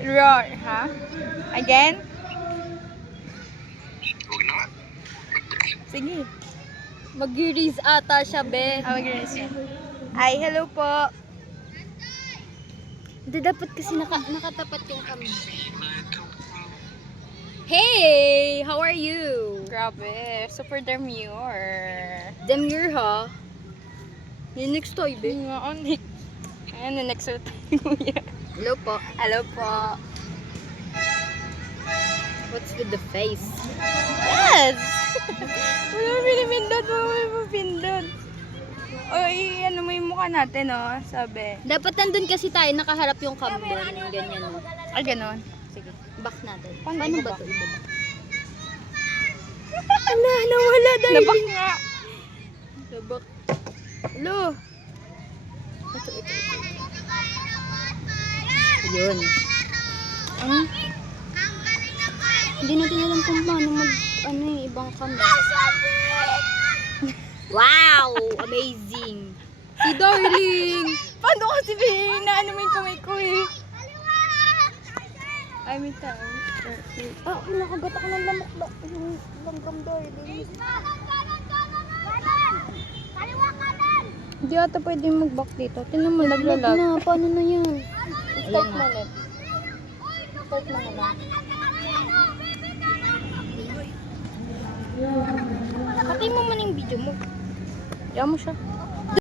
Roar, ha? Again? Huwag na nga. Sige. Mag-release ata siya, be. Mag-release siya. Ay, hello po. Hindi, dapat kasi nakatapat yung kami. Hey! How are you? Grabe, super demure. Demure, ha? Yung next toy, be. Nga, Nick. Ayan, next ulit tayo, kuya. Hello po. Hello po. What's with the face? Yes! Wala pinipindot, wala pinipindot. Oy, ano mo yung mukha natin, oh, sabi. Dapat nandun kasi tayo, nakaharap yung camera. Yung ganyan, no? Ay, ganon. Sige, back natin. Paano Paano ibaba? ba ito ibaba? Ala, nawala dahil. Nabak nga. Nabak. Hello. Ito. Yun. Hmm? Hindi natin alam kung paano ibang camera. Wow! Amazing! Si Darling! Paano kasi na ano mo yung kamay ko eh? Ay, may tao. Nakagat ako ng lamok ba? Yung langgam Darling. Hindi ata pwede mag-back dito. Tinan mo, Lag naglalag. na. Paano na yan? Start mo ulit. Start mo naman. Patay mo man yung video mo. Diyan mo siya.